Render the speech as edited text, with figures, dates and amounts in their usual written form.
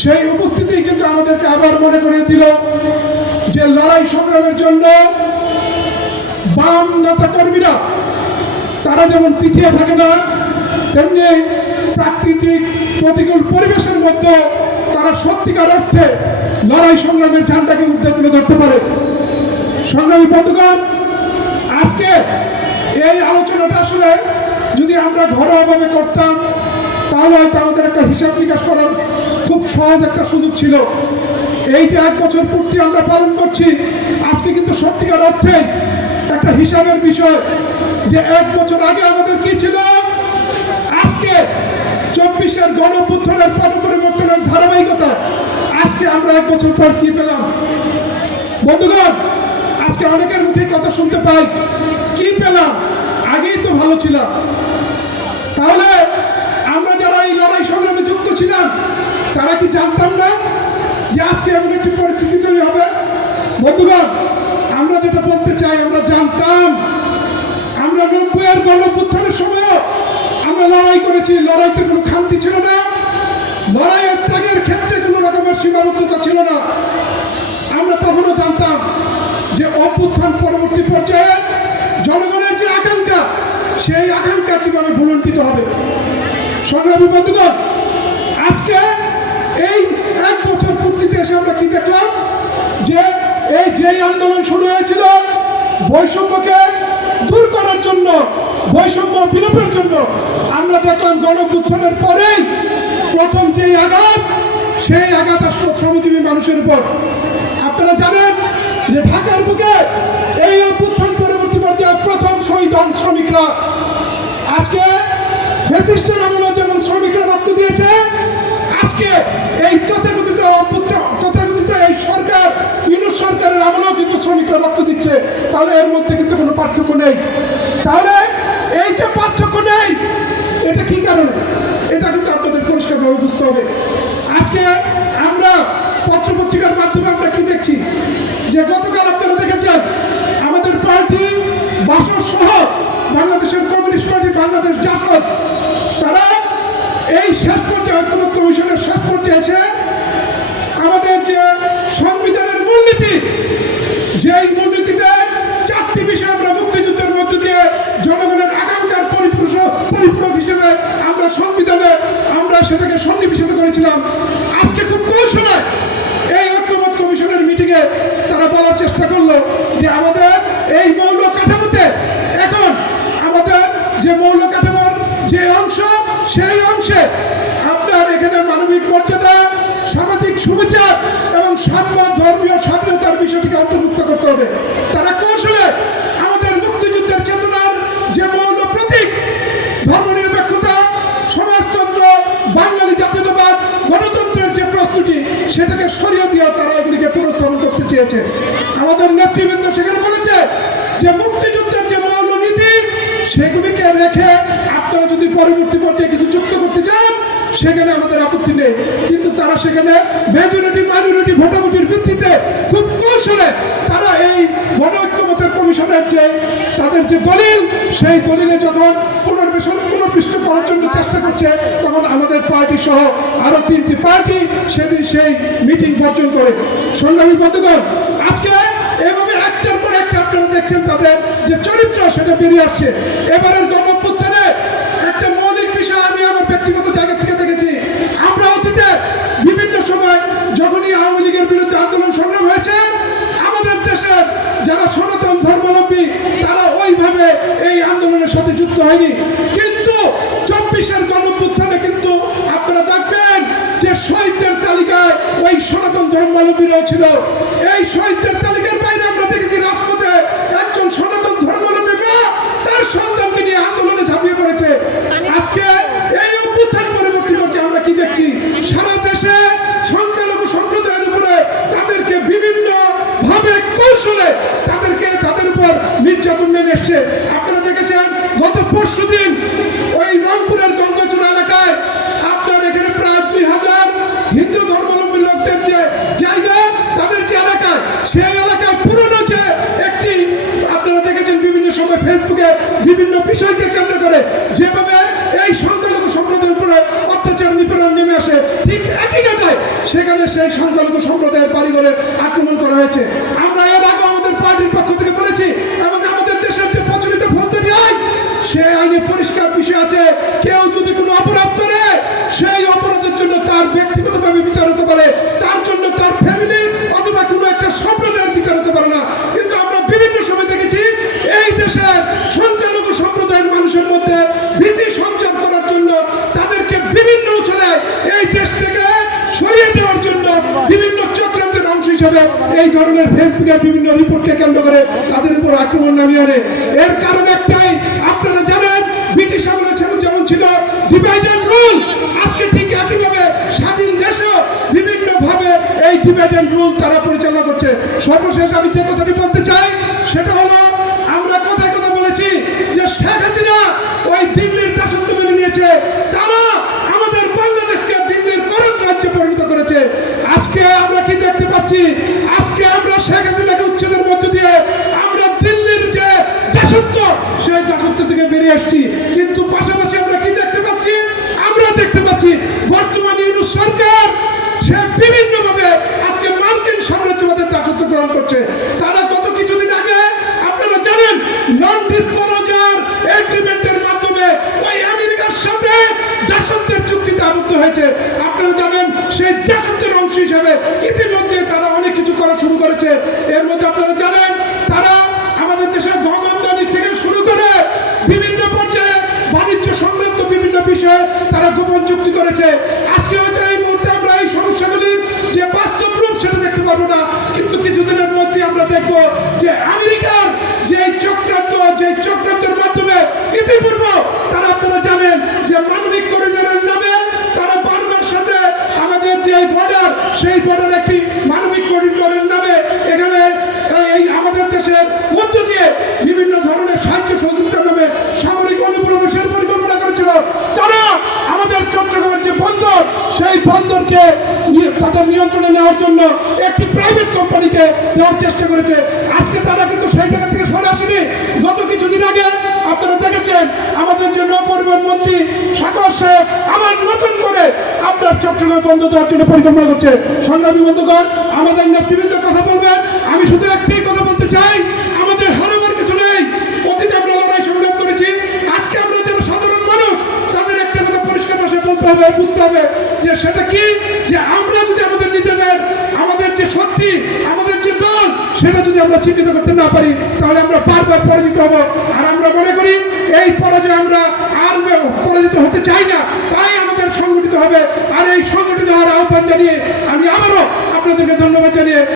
সেই উপস্থিতি কিন্তু আমাদেরকে আবার মনে করিয়ে দিল যে লড়াই সংগ্রামের জন্য বাম নেতা কর্মীরা তারা যেমন পিছিয়ে থাকে না, তেমনি প্রাকৃতিক প্রতিকূল পরিবেশের মধ্যে তারা সত্যিকার অর্থে লড়াই সংগ্রামের ঝান্ডাকে ঊর্ধ্বে তুলে ধরতে পারে। সংগ্রামী বন্ধুগণ, আজকে এই আলোচনাটা আসলে যদি আমরা ঘরোয়াভাবে করতাম তাহলে হয়তো আমাদের একটা হিসাব নিকাশ করার খুব সহজ একটা সুযোগ ছিল। এই যে 1 বছর পূর্তি আমরা পালন করছি, আজকে কিন্তু সত্যিকার অর্থে একটা হিসাবের বিষয় যে 1 বছর আগে আমাদের কি ছিল, আজকে 24-এর গণঅভ্যুত্থানের পট পরিবর্তনের ধারাবাহিকতা আজকে আমরা 1 বছর পর কি পেলাম। বন্ধুগণ, আজকে অনেকের মুখে কথা শুনতে পাই, কি পেলাম, আগেই তো ভালো ছিলাম। তাহলে আমরা যারা এই লড়াই সংগ্রামে যুক্ত ছিলাম তারা কি জানতাম না যে আজকে এমন একটি পরিস্থিতি তৈরি হবে? বন্ধুগণ, আমরা যেটা বলতে চাই, আমরা জানতাম। আমরা 90-এর গণঅভ্যুত্থানের সময় আমরা লড়াই করেছি, লড়াইতে কোনো খামতি ছিল না, লড়াইয়ের ত্যাগের ক্ষেত্রে কোনো রকমের সীমাবদ্ধতা ছিল না। আমরা তখনও জানতাম যে অভ্যুত্থান পরবর্তী পর্যায়ে জনগণের যে আকাঙ্ক্ষা, সেই আকাঙ্ক্ষা কিভাবে ভুলণ্ঠিত হবে। সংগ্রামী বন্ধুগণ, আজকে এই 1 বছর পূর্তিতে এসে আমরা কি দেখলাম যে এই যে আন্দোলন শুরু হয়েছিল বৈষম্যকে দূর করার জন্য, বৈষম্য বিলোপের জন্য, আমরা দেখলাম গণঅভ্যুত্থানের পরেই প্রথম যেই আঘাত, সেই আঘাত আসলো শ্রমজীবী মানুষের উপর। আপনারা জানেন যে ঢাকার বুকে এই অভ্যুত্থান পরবর্তী পর্যায়ে প্রথম শহীদ হন শ্রমিকরা। আজকে ফ্যাসিস্টের আমলে যেমন শ্রমিকরা রক্ত দিয়েছে, আজকে এই তথাকথিত এই সরকার, ইউনূস সরকারের আমলেও কিন্তু শ্রমিকরা রক্ত দিচ্ছে। তাহলে এর মধ্যে কিন্তু কোনো পার্থক্য নেই। তাহলে এই যে পার্থক্য নেই, এটা কি কারণে? এটা কিন্তু আপনাদের পরিষ্কারভাবে বুঝতে হবে। আজকে আমরা পত্রপত্রিকার মাধ্যমে আমরা কি দেখছি যে গতকাল আপনারা দেখেছেন আমাদের পার্টি বাসদ সহ বাংলাদেশের কমিউনিস্ট পার্টি বাংলাদেশ জাসদ, তারা এই শেষ পর্যায়ে ঐক্যমত্য কমিশনের শেষ পর্যায়ে এসে আমাদের যে সংবিধানের মূলনীতি, যেই মূলনীতিতে 4টি বিষয় আমরা মুক্তিযুদ্ধের মধ্য দিয়ে জনগণের আকাঙ্ক্ষার পরিপূরক হিসেবে আমরা সংবিধানে আমরা সেটাকে সন্নিবেশিত করেছিলাম, আজকে খুব কৌশলে এই ঐক্যমত্য কমিশনের মিটিংয়ে তারা বলার চেষ্টা করলো যে আমাদের এই মৌল কাঠামোতে এখন আমাদের যে মৌল কাঠামোর যে অংশ, সেই অংশে আপনার এখানে মানবিক মর্যাদা, সামাজিক সুবিচার এবং সাম্য, ধর্মীয় স্বাধীনতার বিষয়টিকে অন্তর্ভুক্ত করতে হবে। তারা কৌশলে আমাদের মুক্তিযুদ্ধের চেতনার যে মৌল প্রতীক, ধর্মনিরপেক্ষতা, সমাজতন্ত্র, বাঙালি জাতীয়তাবাদ, গণতন্ত্রের যে প্রস্তুতি, সেটাকে সরিয়ে দিয়ে তারা এগুলিকে পুনঃস্থাপন করতে চেয়েছে। আমাদের নেতৃবৃন্দ সেখানে বলেছে যে মুক্তিযুদ্ধের যে মৌল নীতি, সেগুলিকে রেখে আপনারা যদি পরবর্তী পর্যায়ে কিছু যুক্ত করতে চান, সেখানে আমাদের আপত্তি নেই। কিন্তু তারা সেখানে মেজরিটি মাইনরিটি ভোটাভুটির ভিত্তিতে খুব কৌশলে তারা এই গণ ঐক্যমত্যের কমিশনের যে তাদের যে দলিল, সেই দলিলে যখন পুনর্বিষ্ট করার জন্য চেষ্টা করছে, তখন আমাদের পার্টি সহ আরো 3টি পার্টি সেদিন সেই মিটিং বর্জন করে। সংগ্রামী বন্ধুগণ, আজকে এভাবে একটার পর একটা আপনারা দেখছেন তাদের যে চরিত্র, সেটা বেরিয়ে আসছে। এবারের গণঅভ্যুত্থানে একটা মৌলিক বিষয় আমি আমার ব্যক্তিগত জায়গা থেকে দেখেছি। আমরা অতীতে বিভিন্ন সময় যখনই আওয়ামী লীগের বিরুদ্ধে আন্দোলন সংগ্রাম হয়েছে, আমাদের দেশের যারা সনাতন ধর্মাবলম্বী তারা ওইভাবে এই আন্দোলনের সাথে যুক্ত হয়নি। কিন্তু 24-এর গণঅভ্যুত্থানে কিন্তু আপনারা দেখবেন যে শহীদদের তালিকায় ওই সনাতন ধর্মাবলম্বীরাও ছিল। এই শহীদদের তালিকার বাইরে আমরা দেখেছি রাজপথে একজন সনাতন ধর্মাবলম্বী মা তার সন্তানকে নিয়ে আন্দোলনে ঝাঁপিয়ে পড়েছে। আজকে এই অভ্যুত্থান পরবর্তী পর্যায়ে আমরা কি দেখছি, সারা দেশে সংখ্যালঘু সম্প্রদায়ের উপরে তাদেরকে বিভিন্ন ভাবে কৌশলে তাদের উপর নির্যাতন নেমে এসছে। আপনারা দেখেছেন গত পরশুদিন ওই রংপুরের গঙ্গাচূড়া এলাকায় আপনার এখানে প্রায় 2000 হিন্দু ধর্মাবলম্বী লোকদের যে জায়গা, তাদের যে এলাকায়, সেই এলাকায় পুরনো যে একটি আপনারা দেখেছেন বিভিন্ন সময় ফেসবুকে বিভিন্ন বিষয়কে কেন্দ্র করে যেভাবে এই সংখ্যালঘু সম্প্রদায়ের উপরে অত্যাচার নিপীড়ন নেমে আসে, ঠিক একই কথায় সেখানে সেই সংখ্যালঘু সম্প্রদায়ের বাড়িঘরে আক্রমণ করা হয়েছে। আমরা এর আগে আমাদের পার্টির পক্ষ থেকে বলেছি এবং আমাদের দেশের যে প্রচলিত ফৌজদারি আইন, সেই আইনে পরিষ্কার বিষয় আছে, কেউ যদি কোনো অপরাধ করে সেই অপরাধের জন্য তার ব্যক্তিগতভাবে বিচার হতে পারে, তার জন্য তার ফ্যামিলি অথবা কোনো একটা সম্প্রদায়ের বিচার হতে পারে না। কিন্তু আমরা বিভিন্ন সময় দেখেছি এই দেশের সংখ্যালঘু সম্প্রদায়ের মানুষের মধ্যে ভীতি সঞ্চার করার জন্য, তাদেরকে বিভিন্ন উছলে এই দেশ থেকে সরিয়ে দেওয়ার জন্য বিভিন্ন চক্রান্তের অংশ হিসেবে এই ধরনের ফেসবুকের বিভিন্ন রিপোর্টকে কেন্দ্র করে তাদের উপর আক্রমণ নামিয়ে আনে। এর কারণ একটাই, আপনারা জানেন ব্রিটিশ আমলে যেমন ছিল ডিভাইড অ্যান্ড রুল, আজকে ঠিক একইভাবে স্বাধীন দেশেও বিভিন্নভাবে এই ডিভাইড অ্যান্ড রুল তারা পরিচালনা করছে। সর্বশেষ আমি যে কথাটি বলতে চাই সেটা হলো, আমরা কথায় কথা বলেছি যে শেখ হাসিনা ওই দিল্লির দাসত্ব মেনে নিয়েছে, তারা আমাদের বাংলাদেশকে দিল্লির করণ রাজ্যে পরিণত করেছে। আজকে আমরা কি দেখতে পাচ্ছি? আজকে আমরা শেখ হাসিনাকে উচ্ছেদের মধ্য দিয়ে আমরা দিল্লির যে দাসত্ব, সেই দাসত্ব থেকে বেরিয়ে আসছি। কিন্তু পাশাপাশি আমরা কি দেখতে পাচ্ছি? আমরা দেখতে পাচ্ছি বর্তমান ইউনূস সরকার সে বিভিন্নভাবে আজকে মার্কিন সাম্রাজ্যবাদের দাসত্ব গ্রহণ করছে। তারা গত কিছুদিন আগে আপনারা জানেন নন ডিসক্লোজার এগ্রিমেন্টের মাধ্যমে ওই আমেরিকার সাথে দাসত্বের চুক্তিতে আবদ্ধ হয়েছে। আপনারা জানেন সেই দাসত্বের অংশ হিসেবে ইতিমধ্যে তারা অনেক কিছু করা শুরু করেছে। এর মধ্যে আপনারা জানেন তারা আমাদের দেশের গণতন্ত্র থেকে শুরু করে বিভিন্ন পর্যায়ে বাণিজ্য সংক্রান্ত বিভিন্ন বিষয়ে তারা গোপন চুক্তি করেছে। আজকে হয়তো এই মুহূর্তে আমরা এই সমস্যাগুলির যে বাস্তব রূপ সেটা দেখতে পারবো না, কিন্তু কিছুদিনের মধ্যে আমরা দেখব যে আমেরিকার যে চক্রান্তের মাধ্যমে ইতিপূর্বে তারা, আপনারা জানেন যে মানবিক করিডোরের নামে তারা বার্মার সাথে আমাদের যে বর্ডার, সেই বর্ডার একটি মানবিক করিডোরের নামে এখানে এই আমাদের দেশের মধ্য দিয়ে বিভিন্ন ধরনের সাহায্য সহযোগিতার নামে সামরিক অনুপ্রবেশের পরিকল্পনা করেছিল। তারা আমাদের চট্টগ্রামের যে বন্দর, সেই বন্দরকে তাদের নিয়ন্ত্রণে নেওয়ার জন্য একটি প্রাইভেট কোম্পানিকে দেওয়ার চেষ্টা করেছে। আজকে তারা কিন্তু সেই জায়গা থেকে সরে আসেনি। গত কিছুদিন আগে আপনারা দেখেছেন আমাদের যে নৌপরিবহন মন্ত্রী সাগর সাহেব আবার নতুন করে আপনার চট্টগ্রাম বন্ধ দেওয়ার জন্য পরিকল্পনা করছে। সংগ্রামী বন্ধুগণ, আমাদের নেতৃবৃন্দ কথা বলবেন, আমি শুধু একটাই কথা বলতে চাই, আমাদের হারাবার কিছু নেই। অতীতে আমরা লড়াই সংগ্রাম করেছি, আজকে আমরা যারা সাধারণ মানুষ তাদের একটা কথা পরিষ্কার ভাষায় বলতে হবে, বুঝতে হবে যে সেটা কি, যে আমরা যদি আমাদের নিজেদের, আমাদের যে শক্তি, আমাদের যে দল, সেটা যদি আমরা চিহ্নিত করতে না পারি তাহলে আমরা বারবার পরাজিত হব। আর আমরা মনে করি এই পরাজয় আমরা আর পরাজিত হতে চাই না, তাই আমাদের সংগঠিত হবে। আর এই সংগঠিত হওয়ার আহ্বান জানিয়ে আমি আবারও আপনাদেরকে ধন্যবাদ জানিয়ে